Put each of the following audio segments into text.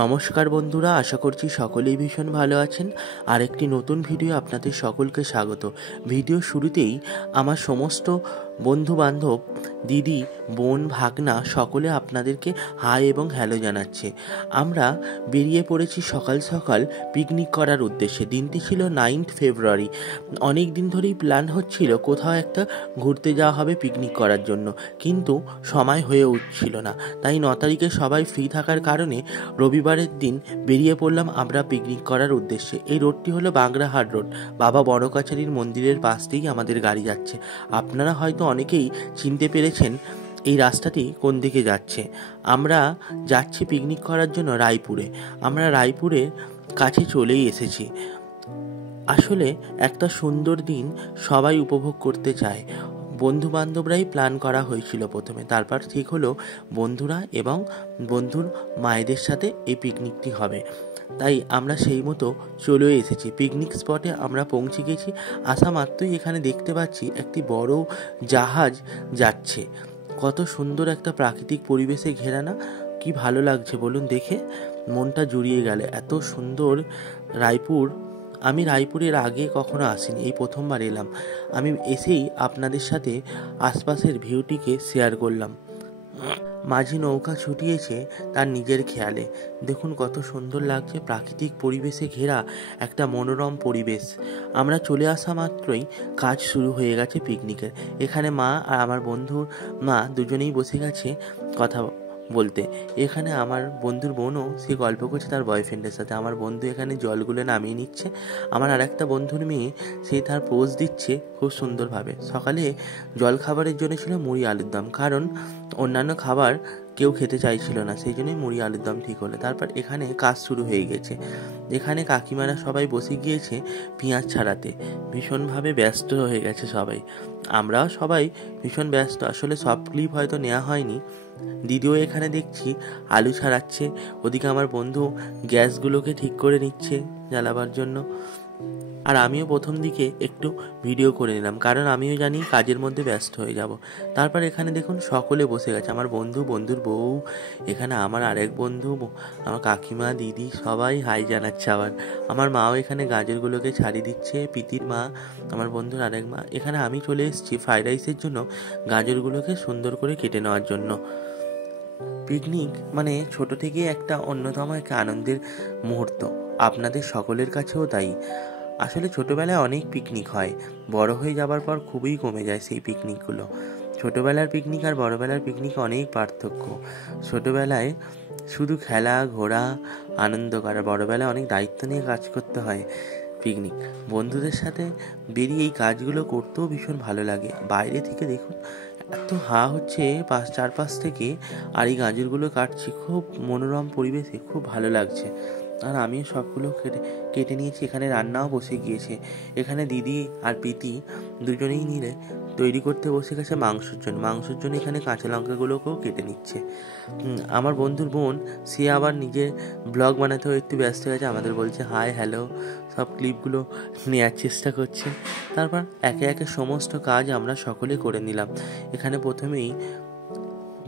নমস্কার বন্ধুরা, আশা করছি সকলেই ভীষণ ভালো আছেন। আর একটি নতুন ভিডিও আপনাদের সকলকে স্বাগত। ভিডিও শুরুতেই আমার সমস্ত বন্ধু বান্ধব, দিদি, বোন, ভাগনা সকলে আপনাদেরকে হাই এবং হ্যালো জানাচ্ছে। আমরা বেরিয়ে পড়েছি সকাল সকাল পিকনিক করার উদ্দেশ্যে। দিনটি ছিল 9 ফেব্রুয়ারি। অনেক দিন ধরেই প্ল্যান হচ্ছিল কোথাও একটা ঘুরতে যাওয়া হবে পিকনিক করার জন্য, কিন্তু সময় হয়ে উঠছিল না। তাই 9 তারিখে সবাই ফ্রি থাকার কারণে রবিবারের দিন বেরিয়ে পড়লাম আমরা পিকনিক করার উদ্দেশ্যে। এই রোডটি হলো বাংরাহাট রোড। বাবা বড় কাছারির মন্দিরের পাশ দিয়েই আমাদের গাড়ি যাচ্ছে। আপনারা হয়তো অনেকেই চিনতে পেরেছেন এই রাস্তাটি কোন দিকে যাচ্ছে। আমরা যাচ্ছি পিকনিক করার জন্য রায়পুরে। আমরা রায়পুরের কাছে চলেই এসেছি। আসলে একটা সুন্দর দিন সবাই উপভোগ করতে চায়। বন্ধু বান্ধবরাই প্ল্যান করা হয়েছিল প্রথমে, তারপর ঠিক হলো বন্ধুরা এবং বন্ধুর মায়েদের সাথে এই পিকনিকটি হবে। তাই আমরা সেই মতো চলে এসেছি পিকনিক স্পটে। আমরা পৌঁছে গেছি। আসা মাত্রই এখানে দেখতে পাচ্ছি একটি বড় জাহাজ যাচ্ছে। কত সুন্দর একটা প্রাকৃতিক পরিবেশে ঘেরা না? কি ভালো লাগছে বলুন, দেখে মনটা জুড়িয়ে গেল। এত সুন্দর রায়পুর। আমি রায়পুরের আগে কখনো আসিনি, এই প্রথমবার এলাম। আমি এসেই আপনাদের সাথে আশপাশের ভিউটিকে শেয়ার করলাম। মাঝি নৌকা ছুটিয়েছে তার নিজের খেয়ালে। দেখুন কত সুন্দর লাগছে, প্রাকৃতিক পরিবেশে ঘেরা একটা মনোরম পরিবেশ। আমরা চলে আসা মাত্রই কাজ শুরু হয়ে গেছে পিকনিকের। এখানে মা আর আমার বন্ধুর মা দুজনেই বসে গেছে কথা বলতে। এখানে আমার বন্ধুর বোনও সে গল্প করছে তার বয়ফ্রেন্ডের সাথে। আমার বন্ধু এখানে জলগুলো নামিয়ে নিচ্ছে। আমার আর একটা বন্ধুর মেয়ে, সে তার পোজ দিচ্ছে খুব সুন্দরভাবে। সকালে জল খাবারের জন্য ছিল মুড়ি আলুর দম, কারণ অন্যান্য খাবার কেউ খেতে চাইছিল না, সেই জন্যই মুড়ি আলুর দম ঠিক হলো। তারপর এখানে কাজ শুরু হয়ে গেছে। এখানে কাকিমারা সবাই বসে গিয়েছে পেঁয়াজ ছাড়াতে। ভীষণভাবে ব্যস্ত হয়ে গেছে সবাই। আমরাও সবাই ভীষণ ব্যস্ত। আসলে সব ক্লিপ হয়তো নেওয়া হয়নি। দিদিও এখানে দেখছি আলু ছাড়াচ্ছে। ওদিকে আমার বন্ধু গ্যাসগুলোকে ঠিক করে নিচ্ছে জ্বালাবার জন্য। আর আমিও প্রথম দিকে একটু ভিডিও করে নিলাম, কারণ আমিও জানি কাজের মধ্যে ব্যস্ত হয়ে যাব। তারপর এখানে দেখুন সকলে বসে গেছে। আমার বন্ধু, বন্ধুর বউ, এখানে আমার আরেক বন্ধু, আমার কাকিমা, দিদি সবাই হাই জানাচ্ছে। আবার আমার মাও এখানে গাজরগুলোকে ছাড়িয়ে দিচ্ছে, পিতির মা, আমার বন্ধুর আরেক মা। এখানে আমি চলে এসেছি ফ্রাইড রাইসের জন্য গাজরগুলোকে সুন্দর করে কেটে নেওয়ার জন্য। পিকনিক মানে ছোট থেকে একটা অন্যতম একটা আনন্দের মুহূর্ত। আপনাদের সকলের কাছেও তাই। আসলে ছোটবেলায় অনেক পিকনিক হয়, বড় হয়ে যাবার পর খুবই কমে যায় সেই পিকনিকগুলো। ছোটবেলার পিকনিক আর বড়বেলার পিকনিক অনেক পার্থক্য। ছোটবেলায় শুধু খেলা, ঘোরা, আনন্দ করা। বড়বেলায় অনেক দায়িত্ব নিয়ে কাজ করতে হয়। পিকনিক বন্ধুদের সাথে বেরিয়ে এই কাজগুলো করতেও ভীষণ ভালো লাগে। বাইরে থেকে দেখুন এত হচ্ছে চারপাশ থেকে, আর এই গাজরগুলো কাটছি খুব মনোরম পরিবেশে, খুব ভালো লাগছে। আর আমিও সবগুলো কেটে নিয়েছি। এখানে রান্নাও বসে গিয়েছে। এখানে দিদি আর প্রীতি দুজনেই মিলে তৈরি করতে বসে গেছে মাংসের জন্য এখানে কাঁচা লঙ্কাগুলোকেও কেটে নিচ্ছে। আমার বন্ধুর বোন, সে আবার নিজের ব্লগ বানাতেও একটু ব্যস্ত হয়ে গেছে। আমাদের বলছে হাই হ্যালো, সব ক্লিপগুলো নেওয়ার চেষ্টা করছে। তারপর একে একে সমস্ত কাজ আমরা সকলে করে নিলাম। এখানে প্রথমেই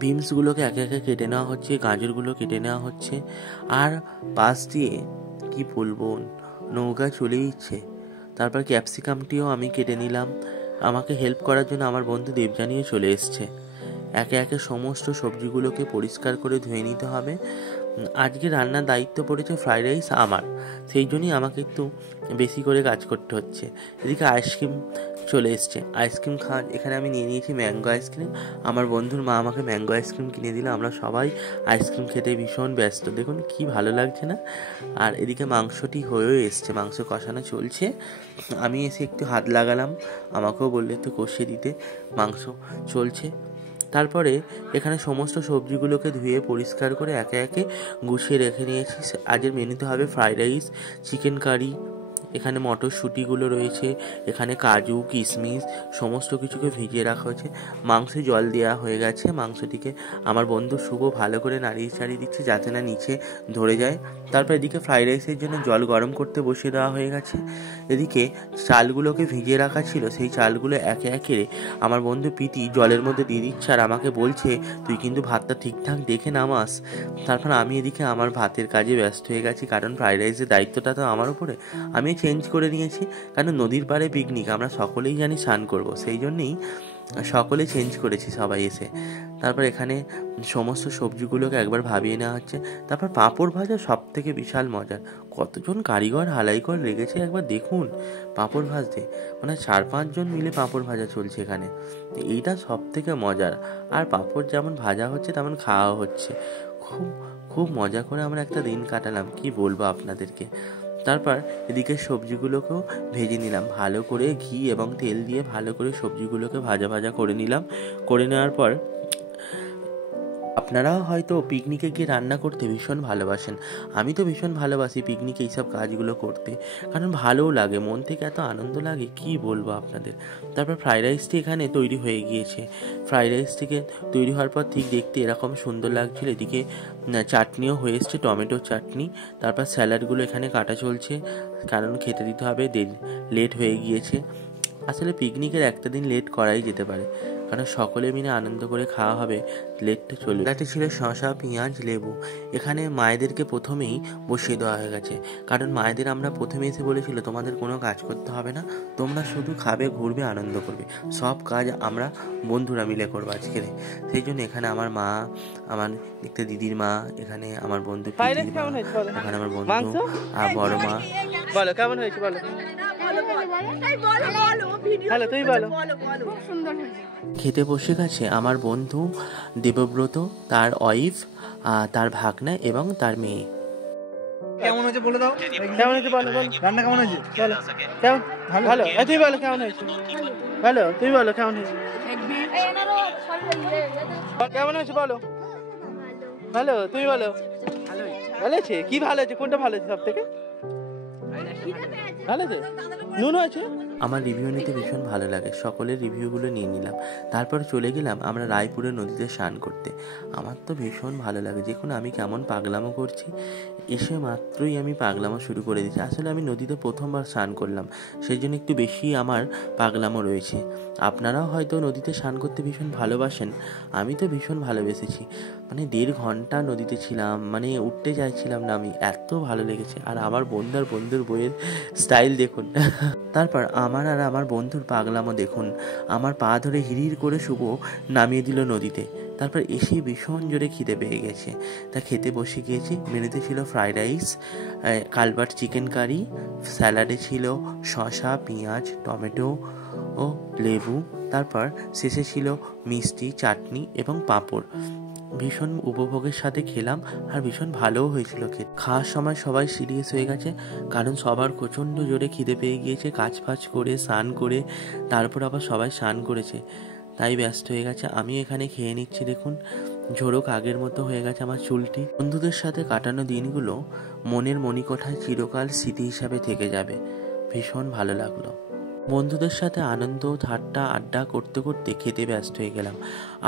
বিনসগুলোকে একে একে কেটে নেওয়া হচ্ছে, গাজরগুলো কেটে নেওয়া হচ্ছে। আর পাশ দিয়ে কি বলবো, নৌকা চলে দিচ্ছে। তারপর ক্যাপসিকামটিও আমি কেটে নিলাম। আমাকে হেল্প করার জন্য আমার বন্ধু দেবযানীও চলে এসছে। একে একে সমস্ত সবজিগুলোকে পরিষ্কার করে ধুয়ে নিতে হবে। আজকে রান্নার দায়িত্ব পড়েছে ফ্রাইড রাইস আমার, সেই জন্যই আমাকে একটু বেশি করে কাজ করতে হচ্ছে। এদিকে আইসক্রিম চলে এসছে, আইসক্রিম খাওয়ার। এখানে আমি নিয়ে নিয়েছি ম্যাঙ্গো আইসক্রিম। আমার বন্ধুর মা আমাকে ম্যাঙ্গো আইসক্রিম কিনে দিল। আমরা সবাই আইসক্রিম খেতে ভীষণ ব্যস্ত। দেখুন কি ভালো লাগছে না? আর এদিকে মাংসটি হয়েও এসছে, মাংস কষানো চলছে। আমি এসে একটু হাত লাগালাম, আমাকেও বললে একটু কষিয়ে দিতে। মাংস চলছে। তারপরে এখানে সমস্ত সবজিগুলোকে ধুয়ে পরিষ্কার করে একে একে গুছিয়ে রেখে নিয়েছি। আজকের মেনুতে হবে ফ্রাইড রাইস, চিকেন কারি, এখানে মটরশুঁটিগুলো রয়েছে, এখানে কাজু কিশমিশ সমস্ত কিছুকে ভিজিয়ে রাখা হয়েছে। মাংসে জল দেওয়া হয়ে গেছে, মাংসটিকে আমার বন্ধু শুভ ভালো করে নাড়িয়ে চাড়িয়ে দিচ্ছে যাতে না নিচে ধরে যায়। তারপর এদিকে ফ্রাইড রাইসের জন্য জল গরম করতে বসিয়ে দেওয়া হয়ে গেছে। এদিকে চালগুলোকে ভিজিয়ে রাখা ছিল, সেই চালগুলো একে একে আমার বন্ধু প্রীতি জলের মধ্যে দিয়ে দিচ্ছে আর আমাকে বলছে তুই কিন্তু ভাতটা ঠিকঠাক দেখে নামাস। তারপর আমি এদিকে আমার ভাতের কাজে ব্যস্ত হয়ে গেছি, কারণ ফ্রাইড রাইসের দায়িত্বটা তো আমার উপরে। আমি চেঞ্জ করে নিয়েছি, কারণ নদীর পাড়ে পিকনিক, আমরা সকলেই জানি স্নান করব, সেই জন্যেই সকলে চেঞ্জ করেছি সবাই এসে। তারপর এখানে সমস্ত সবজিগুলোকে একবার ভাবিয়ে নেওয়া হচ্ছে। তারপর পাঁপড় ভাজা সব থেকে বিশাল মজার, কতজন কারিগর হালাইকর লেগেছে একবার দেখুন পাঁপড় ভাজতে, মানে 4-5 জন মিলে পাঁপড় ভাজা চলছে এখানে, এইটা সব থেকে মজার। আর পাঁপড় যেমন ভাজা হচ্ছে তেমন খাওয়া হচ্ছে, খুব খুব মজা করে আমরা একটা দিন কাটালাম, কি বলবো আপনাদেরকে। তারপর এদিকে সবজিগুলোকেও ভেজে নিলাম ভালো করে, ঘি এবং তেল দিয়ে ভালো করে সবজিগুলোকে ভাজা ভাজা করে নিলাম। করে নেওয়ার পর আপনারাও হয়তো পিকনিকে গিয়ে রান্না করতে ভীষণ ভালোবাসেন, আমি তো ভীষণ ভালোবাসি পিকনিকে এইসব কাজগুলো করতে, কারণ ভালোও লাগে, মন থেকে এত আনন্দ লাগে কি বলবো আপনাদের। তারপর ফ্রাইড রাইসটি এখানে তৈরি হয়ে গিয়েছে। ফ্রাইড রাইসটিকে তৈরি হওয়ার পর ঠিক দেখতে এরকম সুন্দর লাগছিল। এদিকে চাটনিও হয়ে এসছে, টমেটোর চাটনি। তারপর স্যালাডগুলো এখানে কাটা চলছে, কারণ খেতে দিতে হবে, লেট হয়ে গিয়েছে। আসলে পিকনিকের একটা দিন লেট করাই যেতে পারে, কারণ সকলে মিলে আনন্দ করে খাওয়া হবে, লেটটা চলবে। এটাতে ছিল শসা পেঁয়াজ লেবু। এখানে মায়েদেরকে প্রথমেই বসিয়ে দেওয়া হয়ে গেছে, কারণ মায়েদের আমরা প্রথমে এসে বলেছিল তোমাদের কোনো কাজ করতে হবে না, তোমরা শুধু খাবে ঘুরবে আনন্দ করবে, সব কাজ আমরা বন্ধুরা মিলে করবো আজকের। সেই জন্য এখানে আমার মা, আমার একটা দিদির মা, এখানে আমার বন্ধু প্রীতির মা, এখানে আমার বন্ধু আর বড় মা। বলো কেমন হয়েছে, বলো খেতে বসে গেছে আমার বন্ধু দেবব্রত, তার ওয়াইফ, তার ভাগনা এবং তার মেয়ে। কেমন হয়েছে বলে দাও, কেমন হয়েছে বলো, রান্না কেমন হয়েছে বলো, কেমন ভালো, তুমি বলো কেমন হয়েছে, ভালো তুমি বলো কেমন হয়েছে, কেমন হয়েছে বলো, ভালো তুমি বলো, ভালো আছে, কি ভালো আছে, কোনটা ভালো আছে সব থেকে ভালো আছে, নুন আছে। আমার রিভিউ নিতে ভীষণ ভালো লাগে, সকলের রিভিউগুলো নিয়ে নিলাম। তারপর চলে গেলাম আমরা রায়পুরের নদীতে স্নান করতে। আমার তো ভীষণ ভালো লাগে, দেখুন আমি কেমন পাগলামো করছি, এসে মাত্রই আমি পাগলামো শুরু করে দিচ্ছি। আসলে আমি নদীতে প্রথমবার স্নান করলাম, সেই জন্য একটু বেশি আমার পাগলামো রয়েছে। আপনারাও হয়তো নদীতে স্নান করতে ভীষণ ভালোবাসেন, আমি তো ভীষণ ভালোবেসেছি, মানে 1.5 ঘন্টা নদীতে ছিলাম, মানে উঠতে চাইছিলাম না, আমি এত ভালো লেগেছে। আর আমার বন্ধুর বইয়ের স্টাইল দেখুন। তারপর আমার আর আমার বন্ধুর পাগলামো দেখুন, আমার পা ধরে হিড়হিড় করে শুভ নামিয়ে দিল নদীতে। তারপর এসে ভীষণ জোরে খিদে পেয়ে গেছে, তা খেতে বসে গিয়েছি। মেনুতে ছিল ফ্রাইড রাইস, কালবাট চিকেন কারি, স্যালাডে ছিল শসা পেঁয়াজ টমেটো ও লেবু, তারপর শেষে ছিল মিষ্টি চাটনি এবং পাঁপড়। ভীষণ উপভোগের সাথে খেলাম আর ভীষণ ভালোও হয়েছিল খেতে। খাওয়ার সময় সবাই সিরিয়াস হয়ে গেছে, কারণ সবার প্রচণ্ড জোরে খিদে পেয়ে গিয়েছে, কাজ ফাজ করে স্নান করে তারপর আবার সবাই স্নান করেছে, তাই ব্যস্ত হয়ে গেছে। আমি এখানে খেয়ে নিচ্ছি, দেখুন ঝোড়ক আগের মতো হয়ে গেছে আমার চুলটি। বন্ধুদের সাথে কাটানো দিনগুলো মনের মণিকোঠায় চিরকাল স্মৃতি হিসাবে থেকে যাবে, ভীষণ ভালো লাগলো। বন্ধুদের সাথে আনন্দ ঠাট্টা আড্ডা করতে করতে খেতে ব্যস্ত হয়ে গেলাম,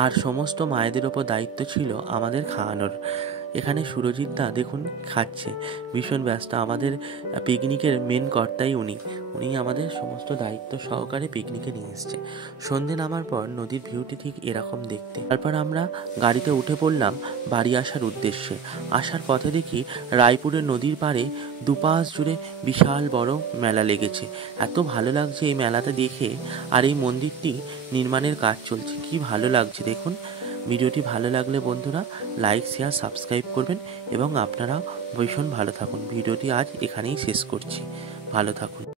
আর সমস্ত মায়েদের ওপর দায়িত্ব ছিল আমাদের খাওয়ানোর। এখানে সুরজিৎ দা দেখুন খাচ্ছে, ভীষণ ব্যস্ত, আমাদের পিকনিকের মেন কর্তাই উনি আমাদের সমস্ত দায়িত্ব সহকারে পিকনিকে নিয়ে এসছে। সন্ধে নামার পর নদীর ভিউটি ঠিক এরকম দেখতে। তারপর আমরা গাড়িতে উঠে পড়লাম বাড়ি আসার উদ্দেশ্যে। আসার পথে দেখি রায়পুরের নদীর পাড়ে দুপাশ জুড়ে বিশাল বড় মেলা লেগেছে, এত ভালো লাগছে এই মেলাটা দেখে। আর এই মন্দিরটি নির্মাণের কাজ চলছে, কি ভালো লাগছে দেখুন। ভিডিওটি ভালো লাগলে বন্ধুরা লাইক শেয়ার সাবস্ক্রাইব করবেন এবং আপনারা ভীষণ ভালো থাকুন। ভিডিওটি আজ এখানেই শেষ করছি, ভালো থাকুন।